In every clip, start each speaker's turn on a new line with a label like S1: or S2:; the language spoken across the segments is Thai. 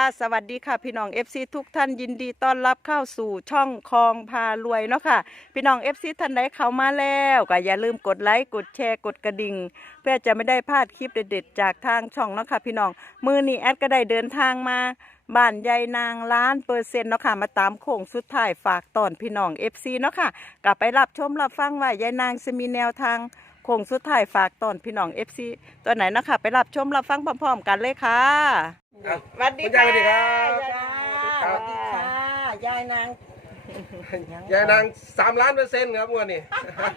S1: สวัสดีค่ะพี่น้อง FC ทุกท่านยินดีต้อนรับเข้าสู่ช่องคลองพารวยเนาะค่ะพี่น้อง FC ท่านใดเข้ามาแล้วก็อย่าลืมกดไลค์กดแชร์กดกระดิ่งเพื่อจะไม่ได้พลาดคลิปเด็ดๆจากทางช่องเนาะค่ะพี่น้องมื้อนี้แอดก็ได้เดินทางมาบ้านยายนาง1,000%เนาะค่ะมาตามโค้งสุดท้ายฝากตอนพี่น้อง FC เนาะค่ะกลับไปรับชมรับฟังว่ายายนางจะมีแนวทางโค้งสุดท้ายฝากตอนพี่น้อง FC ตัวไหนนะคะไปรับชมรับฟังพร้อมๆกันเลยค่ะสวัสดี
S2: คุณยายสวัสดีครับ
S1: สวัสดีค่ะยายนาง
S2: ยายนาง3,000,000%ครับงวดนี้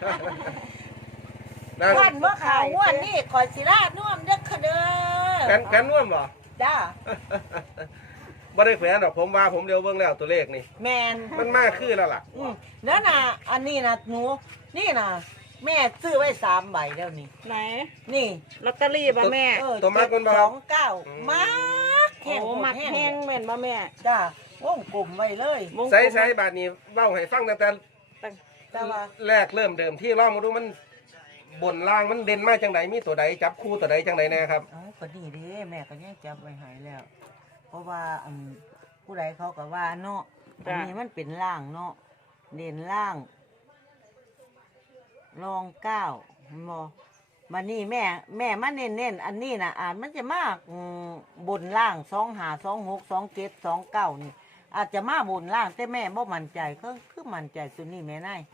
S2: นาง
S3: วันว่าข่าววันนี่คอยสิราดน่วมเด้อค่ะเด้อ
S2: แขนน่วมบ่
S3: จ้า
S2: บ่ได้แขวนหรอกผมว่าผมเดียวเบิ่งแล้วตัวเลขนี่
S3: แมน
S2: มันมากขึ้นแล้วล่ะ
S3: แล้วน่ะอันนี้นะหนูนี่น่ะแม่ซื้อไว้3 ใบแล้วนี่
S1: ไหน
S3: นี่
S1: ลอตเตอรี่ป่ะแม่
S2: ตัวมากมันบ่ครับ
S3: 29มากแห้ง
S1: โอ้มัก
S3: แห้
S1: แห้
S3: ง
S1: งแม่นป่ะแม่
S3: จ้าวงกลมไว้เลยว
S1: งกลม
S2: ใส่บาทนี้เว้าให้ฟังตั้งแต่
S3: จ้าว่า
S2: แรกเริ่มเดิมที่ลองมาดูมันบนล่างมันเด่นมาจังไดมีตัวใดจับคู่ตัวใดจังไดแน่ครับ
S3: เอ้าก็ดีเด้แม่ก็ยังจับไว้ให้แล้ว เพราะว่าผู้ใดเขาก็ว่าเนาะอันนี้มันเป็นล่างเนาะเด่นล่างรอง9บ่มานี่แม่มาเน้นอันนี้นะมันจะมากบนล่าง25262729นี่อาจจะมาบนล่างแต่แม่บ่มั่นใจก็คือมั่นใจตัวนี้แม่นาย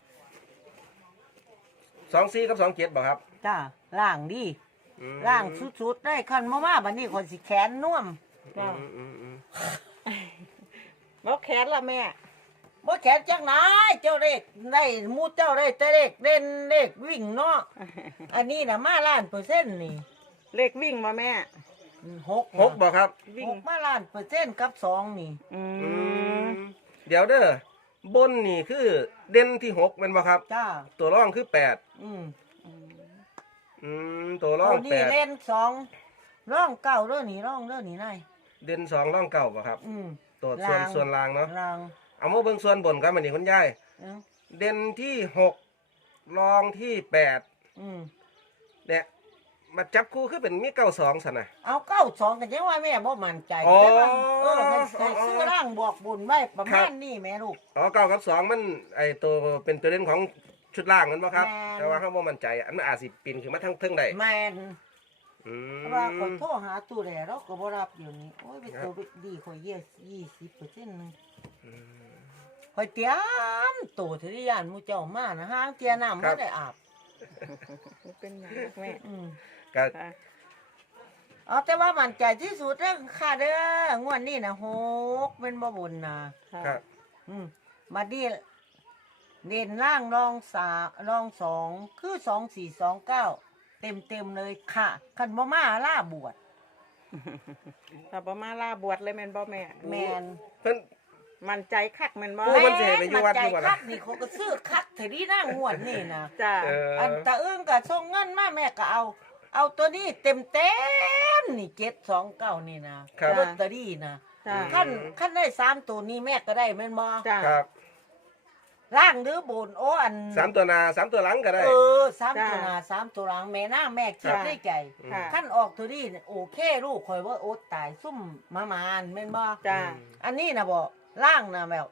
S2: 24กับ27บ่ครับ
S3: จ้าล่างดี
S2: อืม
S3: ล่างสุดๆได้คันมาบัดนี้คนสิแขนน่วม
S2: อืม
S1: บ่แขนละแม่
S3: บ่แขนจังไหนเจ้าเลขได้หมู่เจ้าได้แต่เลขเด่นเลขวิ่งเนาะอันนี้น่ะมา1,000,000%นี่
S1: เลขวิ่งมาแม่
S3: 6
S2: 6บ่ครับ
S1: วิ่ง
S3: 6มา1,000,000กับ2นี่
S1: อื
S2: อื
S1: ม
S2: มเดี๋ยวเด้อบนนี่คือเด่นที่6แม่นบ่ครับ
S3: จ้า
S2: ตัวรองคือ8
S3: อืม
S2: ตัวรอ
S3: เอา
S2: ง
S3: นี่เล่น2ร่องเก้าเด้อนี่ร่องเด้อนี่นาย
S2: 8เด่น2รอง9บ่ครับ ตัวส่วนล่างเนาะ
S3: ราง
S2: เอามาเบิ่งส่วนบนครับอันนี้คุณยาย
S3: เอ้า
S2: เด่นที่6รองที่8
S3: อืม
S2: เนี่ยมาจับคู่คือเป็นมี92ซั่นน่ะ
S3: เอา92กันจังว่าแม่บ่มั่นใจ
S2: อ๋อ
S3: แต่ว่าให้ซื้อร่างบวกบุญไว้ประ
S2: ครั
S3: มา
S2: บ
S3: ณนี้แม่ลูก
S2: อ๋อ9กับ2มันไอตัวเป็นตัวเด่นของชุดล่างนั่นบ่ครับ
S3: แม่น
S2: แต่ว่าเขาบ่มั่นใจอันมันอาจสิปีนขึ้นมาทั้งเทิงได้
S3: แม่น
S2: อืม
S3: เพราะว่าคนโทรหาตู้แลเราก็บ่รับอยู่นี่โอ้ยไปตัวดีข่อย20%นึง
S2: อืม
S3: ข่อยเตรียมตัวที่ย่านหมู่เจ้ามานะห้างเตียน้ำ
S2: ครั
S3: บ่
S2: บ
S3: ได้อาบ
S1: เป็นหยังแม่
S2: ก็
S1: ค่ะ
S3: เอาแต่ว่ามั่นใจที่สุดเด้อค่ะเด้องวดนี้น่ะ6เป็นบ่บุญน่ะ
S1: ค่ะ
S2: ครับ
S3: มาดีเด่นล่างรอง2คือ2429เต็มเลยค่ะคันบ่มาล่าบวช
S1: ถ้าบ่มาลาบวชเลยแม่นบ่แม่
S3: แมน
S2: เพิ่น
S1: มั่นใจคักแม่นบ่
S2: โอ้มันสิให้ไปอยู่วัด
S3: ใจ
S2: อยู่บ่ล่ะ
S3: คักนี่เขาก็ซื้อคักเถอะดีนั่งงวดนี่นะ
S1: จ้า
S2: เออ
S3: อันตาเอื้องก็ส่งเงินมาแม่ก็เอาตัวนี้เต็มนี่729นี่นะครับ ลอตเตอรี่นะ
S1: จ้า
S3: ขั้นได้3ตัวนี้แม่ก็ได้แม่นบ่
S1: จ้า
S2: ครับ
S3: ล่างหรือบนโอ้อัน
S2: 3ตัวหน้า3ตัวหลังก็ได้
S3: สามตัวหน้า3ตัวหลังแม่นะแม่คิดได้ใจ
S1: ค่ะ
S3: ขั้นออกตัวนี้โอเคลูกคอยว่าโอ๊ตตายซุ่มมานแม่นบ่
S1: จ้า
S3: อันนี้นะบอกล่างนะแบบ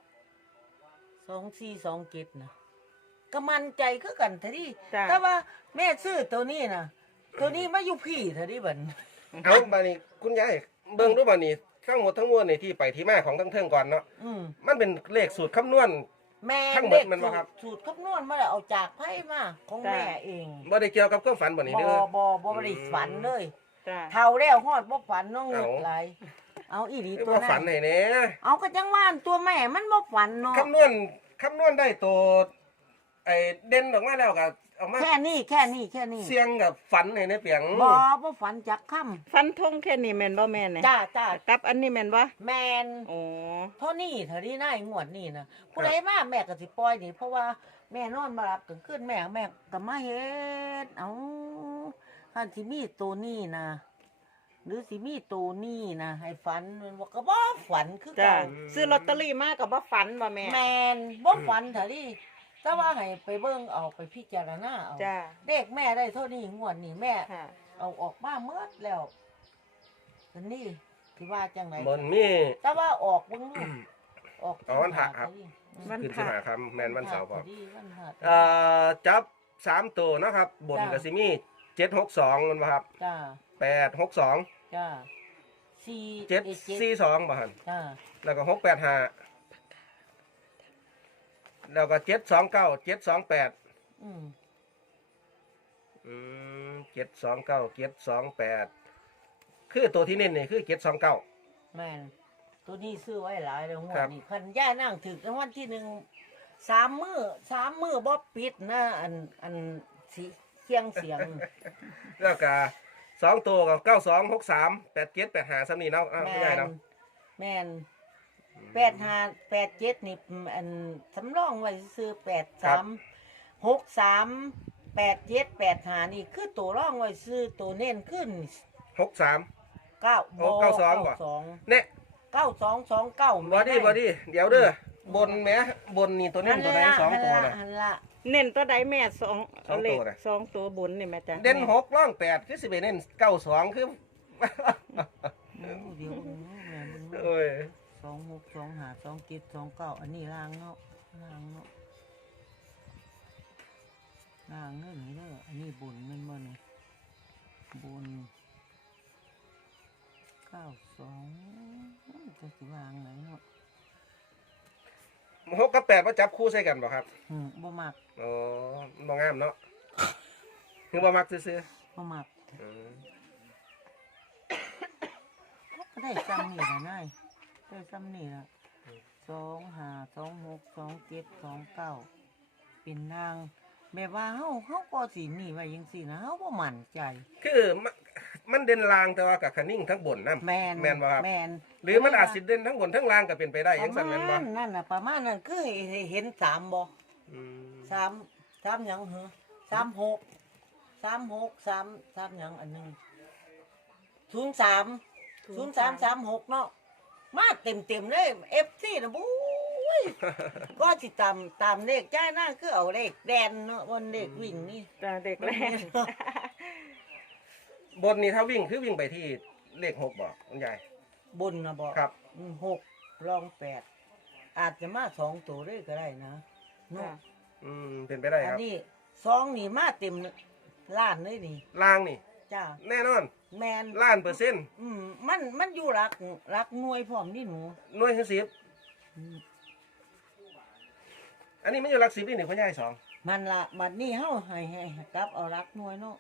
S3: 2427นะก็มั่นใจคือกันเถอะดิ
S1: จ้า
S3: แต่ว่าแม่ซื้อตัวนี้นะตัวนี้มาอยู่พี่เถอะดิบัน
S2: เอาบัดนี้คุณยายเบิ่งดูบัดนี้ทั้งหมดทั้งมวลนี่ที่ไปที่มาของทั้งเทิงก่อนเนาะ
S3: อืม
S2: มันเป็นเลขสูตรคำนวณ
S3: แม่
S2: ทั้งหมด
S3: เด็ก
S2: มันบ่ครับ
S3: สูตรคำนวณมาแล้วเอาจากไพ่มาของแม่เอง
S2: บ่ได้เกี่ยวกับความฝันบ่นี่
S3: บ่
S2: เด้อ
S3: บ่ได้ฝันเลย
S1: จ้า
S3: เท่าแล้วฮอดบ่ฝันน้อง
S2: เอา
S3: นึกไหลายเอาอีหลี
S2: เอ้ย
S3: ตัว
S2: บ่
S3: นั้
S2: ฝัน
S3: น
S2: ให้แหน่
S3: เอาก็จังว่านตัวแม่มันบ่ฝันเนาะ
S2: คำนวณได้ตัวไอ้เด่นออกมาแล้วก็เอามา
S3: แค่นี้
S2: เสียงกับฝันให้ในเปียง
S3: บ่ฝันจักค่ำ
S1: ฟันธงแค่นี้แม่นบ่แม่เนี่ย
S3: จ้า
S1: กับอันนี้แม่นบ่
S3: แมน
S1: โอ้
S3: เท่านี้เท่านี้นายงวดนี่นะผู้ใดมาแม่ก็สิปล่อยนี่เพราะว่าแม่นอนมารับกลางคืนแม่ก็มาเฮ็ดเอาคันสิมีตัวนี้นะหรือสิมีตัวนี้นะให้ฝันมันว่าก็บ่ฝันคือ
S1: จ้า
S3: เก่า
S1: ซื้อลอตเตอรี่มาก็บ่ฝันบ่แม่
S3: แมนบ่ฝันเท่านี้แต่ว่าให้ไปเบิ่งเอาไปพิจารณาเอา
S1: จ้า
S3: เด็กแม่ได้เท่านี้งวดนี้แม่
S1: ค่ะ
S3: เอาออกมาเมื่อแล้วอันนี้ที่ว่าจังไหน
S2: บนมี
S3: แต่ว่าออกเบิ่งลูกออก
S2: อ๋อวันพระครับ
S1: วัน
S2: ขึ้น
S1: พ
S2: สิ
S1: ระ
S2: หาคำแมนวันเสาร์พอ
S3: วันพระ
S2: จับ3ตัวนะครับ บนกับซิมี762มันบ่ครับ
S3: จ้า
S2: 862
S3: จ้าสี่
S2: 742บ่ฮัน
S3: จ้า
S2: แล้วก็685แล้วก็729 728
S3: อืม
S2: 729 728คือตัวที่เน้นนี่คือ729
S3: แม่นตัวนี้ซื้อไว้หลายแล้วหัว
S2: ครับ
S3: นี่คันย่านั่งถึกรางวัลที่หนึ่ง3 มื้อบ่ปิดนะอันสีเคียงเสียง
S2: แล้วก็2ตัวกับ92 63 87 85ซ้ำนี่เนาะอ้าวไม่
S3: แม่
S2: ใหญ่
S3: น
S2: เนาะ
S3: แม่น85 87นี่อันสำรองไว้ซื้อ83 63 87 85นี่คือตัวรองไว้ซื้อตัวเน้นขึ้น
S2: 63
S3: 9
S2: โอ้92บ่
S3: 92
S2: เนี่ย
S3: 9229
S2: บอดี้เดี๋ยวเด้อบนแหมบนนี่ตัวนี้ตัวไหน2ตัวน่ะ
S3: หันละ
S1: เน้นตัวใดแม่สอง
S2: สอง
S1: เล
S2: ตั
S1: ข
S2: วน่ะ
S1: 2ตัวบนนี่แม่จ้ะ
S2: เด่น6ร่อง8คือสิไปเน้น92คือ
S3: เดี๋ยวแม่มึง
S2: โอ้ย
S3: 26252729อันนี้ล่างเนาะล่างเนาะล่างเด้อนี่เด้ออันนี้บนแม่นบ่นี่บน92จะสิวางไหนเนาะ
S2: 6กับ8ว่าจับคู่ใส่กันบ่ครับ
S3: บ่มัก
S2: อ๋อบ่งามเนาะคือบ่มักซื่อ
S3: บ่มัก
S2: ๆอืม
S3: ก็ได้ซ้ำนี่ล่ะนายได้ซ้ำนี่ล่ะ25262729เป็นนางแบบว่าเฮาก็สินี่ไว้จังซี่นะเฮาบ่มั่นใจ
S2: คือมันเด่นลางแต่ว่ากับคันนิ่งทั้งบนนะ
S3: แม่น
S2: แม่นบ่ครับ
S3: แม่น
S2: หรือมันอาจสิเด่นทั้งบนทั้งล่างก็เป็นไปได้อยังสั่นแม่นบ่
S3: นั่นน่ะประมาณนั้นคือเห็น3บ่
S2: อืม
S3: 3หยังเหรอ36 3หยังอันหนึง03 เนาะมาเต็มเลย FC น่ะบุ้ยก็สิตามเลขจ้าหน้าคือเอาเลขแดนเนาะบนเลขวิ่งนี่
S1: จ้ะเด็กแรก
S2: บนนี่ถ้าวิ่งคือวิ่งไปที่เลข6บ่คุณยาย
S3: บนนะบอก
S2: ครับ
S3: 6รอง8อาจจะมา2ตัวเลยก็ได้นะเนาะ
S1: จ้ะ
S2: เป็นไปได้
S3: อั
S2: คน รับ
S3: นี้2นี่มาเต็มล้านเลยนี่
S2: ล่างนี่
S3: จ้า
S2: แน่นอน
S3: แมน
S2: ล้านเปอร์เซ็นต์
S3: มันอยู่รักหน่วยพร้อมนี่หนู
S2: หน่วยคือ10
S3: อืม
S2: อันนี้มันอยู่หลัก10นี่คุณยายสอง
S3: มันละบัดนี้เฮาให้กลับเอารักหน่วยเนาะ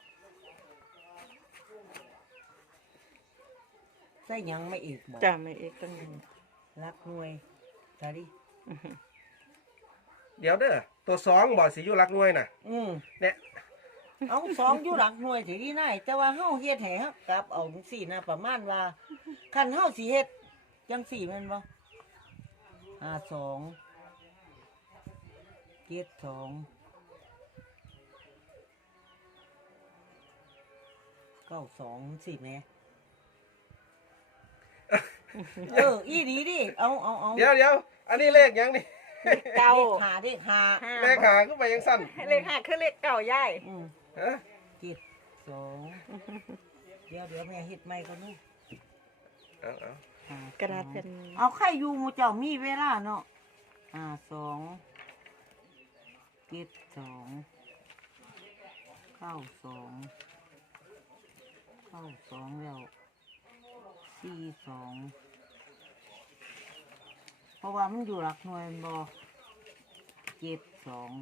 S3: ใส่หยังไม่อีกบ่
S1: จ้ะไม่เอกต้อง
S3: รักหน่วยตาดิ
S2: เดี๋ยวเด้อตัว2บ่สิอยู่หลักหน่วยน่ะ เนี่ย
S3: เอา2อยู่รักหน่วยสิดีนายแต่ว่าเฮาเฮ็ดให้เฮากลับเอาจังซี่นะประมาณว่าคันเฮาสิเฮ็ดจังซี่แม่นบ่52 72 92สิแม่อีดีดิเอา
S2: เดี๋ยวอันนี้เลขหยังนี่
S1: เก่า
S3: เด็กหา
S2: เลขขาขึ้นไปยังสั้น
S1: เลขห้าคือเลขเก่าย่าย
S2: ฮะ
S3: จิตสองเดี๋ยวแม่เฮ็ดใหม่ก่อนนู่น
S2: เอา
S1: กระดาษเป็น
S3: เอาใครอยู่หมู่เจ้ามีเวลาเนาะ2 7 2 9 2 แล้ว42เพราะว่ามันอยู่หลักหน่วยบ่72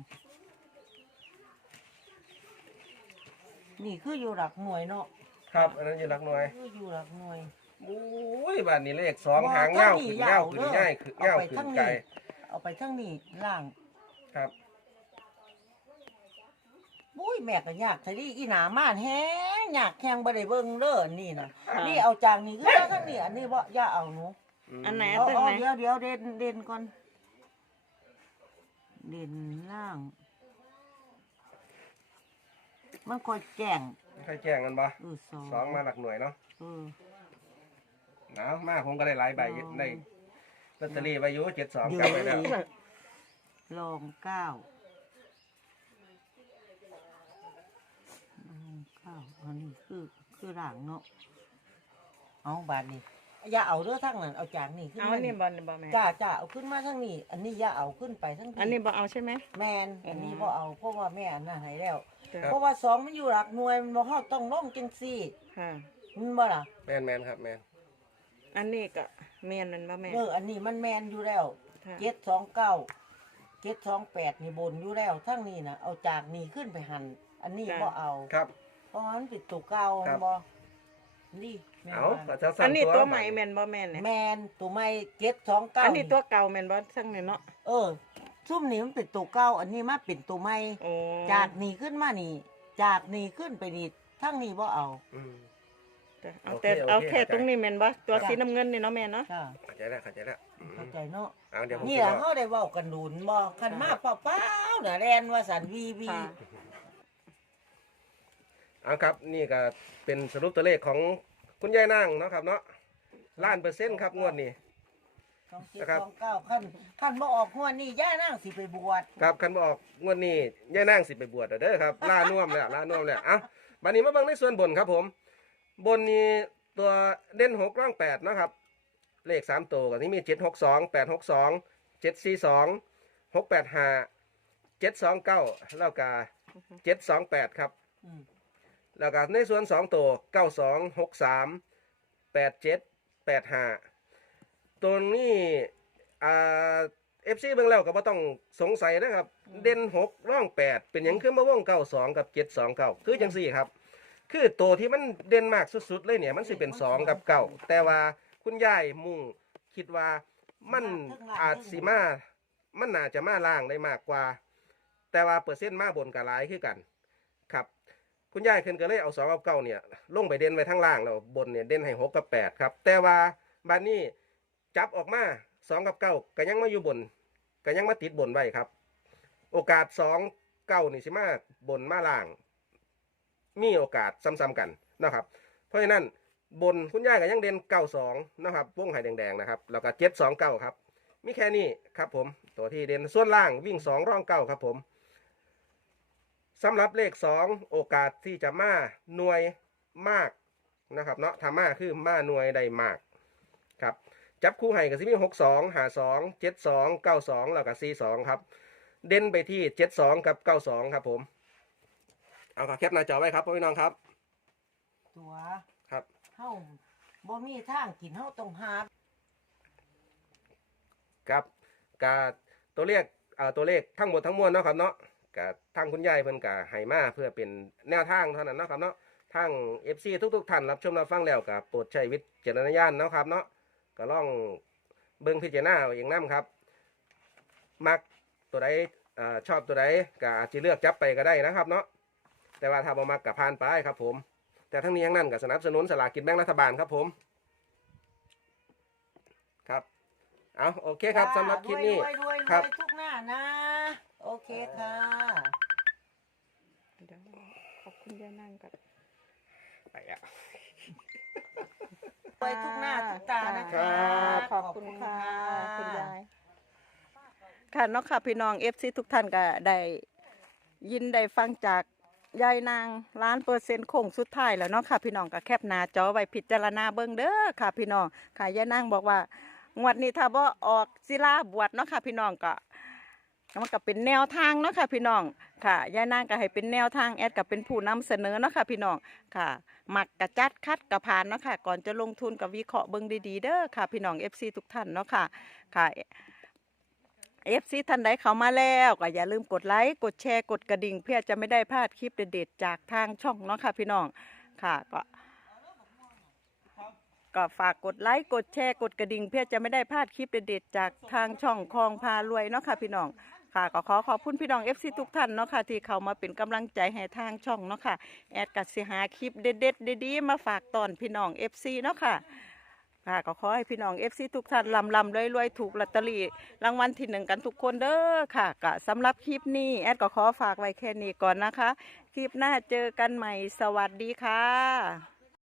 S3: นี่คืออยู่หลักหน่วยเนาะ
S2: ครับอันนั้นอยู่หลักหน่วย
S3: คืออยู่หลักหน่วย
S2: โอ้ยบ้านนี้เลข2หางเงาขึ้นเงาขึ้นง่ายขึ้นเงาขึ้นไกล
S3: เอาไปทั้งนี้ล่าง
S2: ครับ
S3: บุ้ยแม่ก็ยากใส่ดิอีหนาม่านแฮงยากแข่งบ่ได้เบิ่งเด้อนี่นะนี่เอาจากนี่คือทั้งนี้อันนี้บ่อย่าเอาหนู
S1: อันไหน
S3: เอา
S1: อันไหน
S3: เดี๋ยวเด่นก่อนเด่นล่าง มันคอยแจ้ง
S2: ใครแจ้งกันบ่
S3: สอง
S2: 2มาหลักหน่วยเนาะ
S3: เออ
S2: เอามาผมก็ได้หลายใบได้ลอตเตอรี่ใบอยู่72
S3: เดี๋
S2: กลับไปแล้ว
S3: ลอง9อันนี้คือหลังเนาะเอาบาทนี่อย่าเอาเด้อทั้งนั้นเอาจากนี่ขึ้น
S1: เอา
S3: มา
S1: นี่บ่นี่บ่แม่
S3: จ้าเอาขึ้นมาทั้งนี้ อันนี้อย่าเอาขึ้นไปทั้ง
S1: อันนี้บ่เอาใช่ไหม
S3: แมนอันนี้บ่เอาเพราะว่าแม่อันนั้นให้แล้ว
S1: จ้ะ
S3: เพราะว่าสองมันอยู่หลักหน่วยมันบ่เฮาต้องลงจังซี่
S1: ค่ะ
S3: มันบ่ล่ะ
S2: แมนครับแมน
S1: อันนี้ก็แม่นมันบ่แม่
S3: อันนี้มันแมนอยู่แล้ว
S1: ค่ะ
S3: 729 728นี่บนอยู่แล้วทั้งนี้นะเอาจากนี่ขึ้นไปหันอันนี้บ่เอา
S2: ครับ
S3: เพราะว่ามันเป็นตัวเก่า
S2: ครับ
S3: บ่นี่แม่น
S2: เอา
S3: ว่า
S2: ก็จะสั่
S1: อั
S2: น
S1: นนี้
S2: ตัว
S1: ตัวใหม่แม่นบ่แม่นเนี่ย
S3: แมนตัวใหม่729
S1: อันนี้ตัวเก่าแม่นบ่ทั้งนี้เนาะ
S3: ซุ่มนี่มันเป็นตัวเก่าอันนี้มาเป็นตัวใหม่
S1: โอ้
S3: จากนี่ขึ้นมานี่ จากนี่ขึ้นไปนี่ทั้งนี้บ่เอา
S2: อืม
S1: จ้ะเอา
S2: โอเค
S1: แต่
S2: โอเค
S1: เอาแค่
S2: เข้าใจ
S1: ตรงนี้แม่นบ่ตัว
S3: จ้ะ
S1: สีน้ำเงินนี่เนาะแม่เนาะ
S3: ค่ะ
S2: เข้าใจแล้วอืม
S3: เข้าใจเนาะ
S2: เอาเดี๋ยวผม
S3: นี่
S2: สิ
S3: ล่ะ
S2: ว่า
S3: เฮาได้เว้ากันดุนบ่คันมาเปล่าๆน่ะแลนว่าสันวีวี
S1: ค่ะ
S2: เอาครับนี่ก็เป็นสรุปตัวเลขของคุณยายนางเนาะครับเนาะ1,000,000%ครับงวดนี้ นะครับ
S3: 2729คันบ่ออกหัวนี่ย่านางสิไปบวช
S2: ครับคันบอกงวดนี้ยายนางสิไปบวชเด้อครับล่าน่วมแล้วอ่ะบัดนี้มาเบิ่งในส่วนบนครับผม บนนี้ตัวเด่น6ร่อง8นะครับเลข3ตัวก็ที่มี762 862 742 685 729แล้วก็728ครับ
S3: อืม
S2: แล้วก็ในส่วน2ตัว92 63 87 85ตัวนี้FC เบิ่งแล้วก็บ่ต้องสงสัยนะครับ เด่น6ร่อง8เป็นหยังคือมาวง92กับ729คือจังซี่ครับ คือตัวที่มันเด่นมากสุดๆเลยเนี่ยมันสิเป็น2กับ9แต่ว่าคุณยายมุ่งคิดว่ามันอาจสิมามันน่าจะมาล่างได้มากกว่า แต่ว่าเปอร์เซ็นต์มาบนกับหลายคือกันครับ คุณยายขึ้นก็เลยเอา2กับ9เนี่ยลงไปเด่นไว้ทั้งล่างแล้วบนเนี่ยเด่นให้6กับ8ครับแต่ว่าบัดนี้จับออกมา2กับ9ก็ยังมาอยู่บนก็ยังมาติดบนไว้ครับ โอกาส2 9นี่สิมาบนมาล่าง มีโอกาสซ้ำๆกันนะครับ เพราะฉะนั้นบนคุณยายก็ยังเด่น92นะครับวงไห่แดงๆนะครับแล้วก็729ครับมีแค่นี้ครับผมตัวที่เด่นส่วนล่างวิ่ง2ร่อง9ครับผมสำหรับเลข2โอกาสที่จะมาหน่วยมากนะครับเนาะถ้ามาคือมาหน่วยได้มากครับจับคู่ไห่ก็สิมี62 52 72 92แล้วก็42ครับเด่นไปที่72กับ92ครับผมเอาแคปหน้าจอไว้ครับพี่น้องครับ
S3: ตัว
S2: ครับ
S3: เฮาบ่มีทางกินเฮาต้องหา
S2: ครับกาตัวเลขทั้งหมดทั้งมวลเนาะครับเนาะกาทางคุณยายเพิ่นกาให้มาเพื่อเป็นแนวทางเท่านั้นเนาะครับเนาะทาง FC ทุกท่านรับชมรับฟังแล้วก็โปรดใช้วิจารณญาณเนาะครับเนาะก็ลองเบิ่งพิจารณาเอาเองนำครับ มักตัวใดชอบตัวใดก็อาจจะเลือกจับไปก็ได้นะครับเนาะแต่ว่าถ้าบ่มักก็ผ่านไปครับผมแต่ทั้งนี้ทั้งนั้นก็สนับสนุนสลากกินแบ่งรัฐบาลครับผมครับเอาโอเคครับสำหรับคลิปนี้
S3: รวยๆๆๆ
S2: ครับ
S3: ทุกหน้านะ โอเคค่ะ
S1: เดี๋ยวขอบคุณยายนั่งก่อน
S2: ไปอ่ะ
S3: รวยทุกหน้าทุกตานะ
S2: ครั
S3: คะ
S2: บ
S1: ขอบคุณค่ะคุณยายค่ะเนาะค่ะพี่น้องFC ทุกท่านก็ได้ยินได้ฟังจากยายนาง1,000,000%โค้งสุดท้ายแล้วเนาะค่ะพี่น้องก็แคปหน้าจอไว้พิจารณาเบิ่งเด้อค่ะพี่น้องค่ะยายนางบอกว่างวดนี้ถ้าบ่ออกศิลาบวชเนาะค่ะพี่น้องก็มันก็เป็นแนวทางเนาะค่ะพี่น้องค่ะยายนางก็ให้เป็นแนวทางแอดก็เป็นผู้นำเสนอเนาะค่ะพี่น้องค่ะมักกะจัดคัดกะผ่านเนาะค่ะก่อนจะลงทุนกับวิเคราะห์เบิ่งดีๆเด้อค่ะพี่น้อง FC ทุกท่านเนาะค่ะค่ะ FC ท่านใดเข้ามาแล้วก็อย่าลืมกดไลค์กดแชร์กดกระดิ่งเพื่อจะไม่ได้พลาดคลิปเด็ดๆจากทางช่องเนาะค่ะพี่น้องค่ะก็ฝากกดไลค์กดแชร์กดกระดิ่งเพื่อจะไม่ได้พลาดคลิปเด็ดๆจากทางช่องคลองพารวยเนาะค่ะพี่น้องค่ะก็ขอบคุณพี่น้อง FC ทุกท่านเนาะค่ะที่เข้ามาเป็นกำลังใจให้ทางช่องเนาะค่ะแอดกัดสิหาคลิปเด็ดๆดีๆมาฝากตอนพี่น้อง FC เนาะค่ะค่ะก็ขอให้พี่น้อง FC ทุกท่านลำรวยๆถูกลอตเตอรี่รางวัลที่1กันทุกคนเด้อค่ะก็สำหรับคลิปนี้แอดก็ขอฝากไว้แค่นี้ก่อนนะคะคลิปหน้าเจอกันใหม่สวัสดีค่ะ